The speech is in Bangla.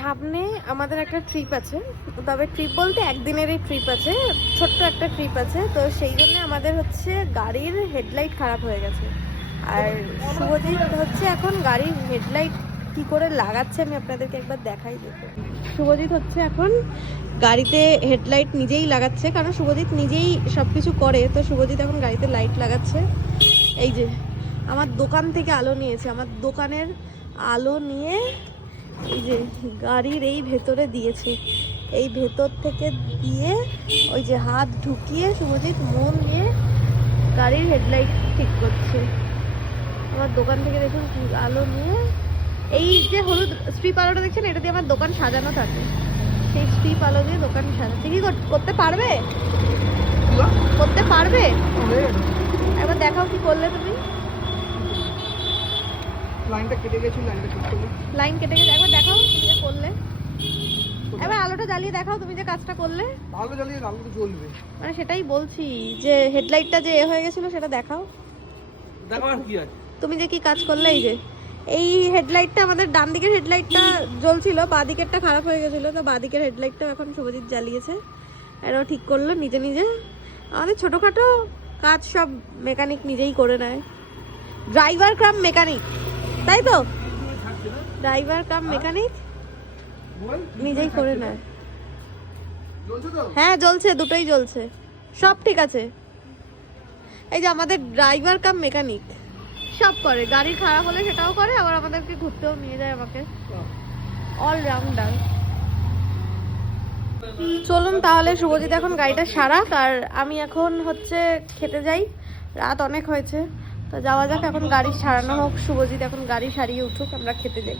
সামনে আমাদের একটা ট্রিপ আছে, তবে ট্রিপ বলতে একদিনেরই ট্রিপ আছে, ছোট্ট একটা ট্রিপ আছে। তো সেই জন্য আমাদের হচ্ছে গাড়ির হেডলাইট খারাপ হয়ে গেছে। আর শুভজিৎ হচ্ছে এখন গাড়ির হেডলাইট কি করে লাগাচ্ছে আমি আপনাদেরকে একবার দেখাই দেবো। শুভজিৎ হচ্ছে এখন গাড়িতে হেডলাইট নিজেই লাগাচ্ছে, কারণ শুভজিৎ নিজেই সব কিছু করে। তো শুভজিৎ এখন গাড়িতে লাইট লাগাচ্ছে। এই যে আমার দোকান থেকে আলো নিয়েছে, আমার দোকানের আলো নিয়ে এই যে গাড়ির এই ভেতরে দিয়েছে। এই ভেতর থেকে দিয়ে ওই যে হাত ঢুকিয়ে শুভজিৎ মন দিয়ে গাড়ির হেডলাইট ঠিক করছে। আমার দোকান থেকে দেখুন আলো নিয়ে, এই যে হলুদ স্ট্রিপ আলোটা দেখছেন, এটা দিয়ে আমার দোকান সাজানো থাকে। সেই স্ট্রিপ আলো দিয়ে দোকান সাজাতে কি করতে পারবে, করতে পারবে? একবার দেখাও কি করলে তুমি। লাইনটা কেটে গেছে, লাইন কেটে গেছে, একবার দেখাও তুমি যে করলে। এবার আলোটা জ্বালিয়ে দেখাও তুমি যে কাজটা করলে। আলো জ্বালিয়ে আলো তো জ্বলবে, মানে সেটাই বলছি যে হেডলাইটটা যে হয়ে গেছিল সেটা দেখাও। দেখো আর কি আছে। তুমি যে কি কাজ করলে, এই যে এই হেডলাইটটা, আমাদের ডান দিকের হেডলাইটটা জ্বলছিল, বাঁ দিকেরটা খারাপ হয়ে গেছিল। তো বাঁ দিকের হেডলাইটটা এখন শুভজিৎ জ্বালিয়েছে, এটাও ঠিক করলো নিজে নিজে। আমাদের ছোটোখাটো কাজ সব মেকানিক নিজেই করে নেয়, ড্রাইভার কাম মেকানিক, তাই তো? ড্রাইভার কাম মেকানিক নিজেই করে নেয়। হ্যাঁ জ্বলছে, দুটোই জ্বলছে, সব ঠিক আছে। এই যে আমাদের ড্রাইভার কাম মেকানিক সব করে, গাড়ি খারাপ হলে সেটাও করে, আবার আমাদেরকে ঘুরতেও নিয়ে যায়, আমাকে অলরাউন্ডার। চলুন তাহলে শুভজিৎ এখন গাড়িটা সারাক, আর আমি এখন হচ্ছে খেতে যাই, রাত অনেক হয়েছে। তো যাওয়া যাক, এখন গাড়ি সারানো হোক, শুভজিৎ এখন গাড়ি সারিয়ে উঠুক, আমরা খেতে যাই।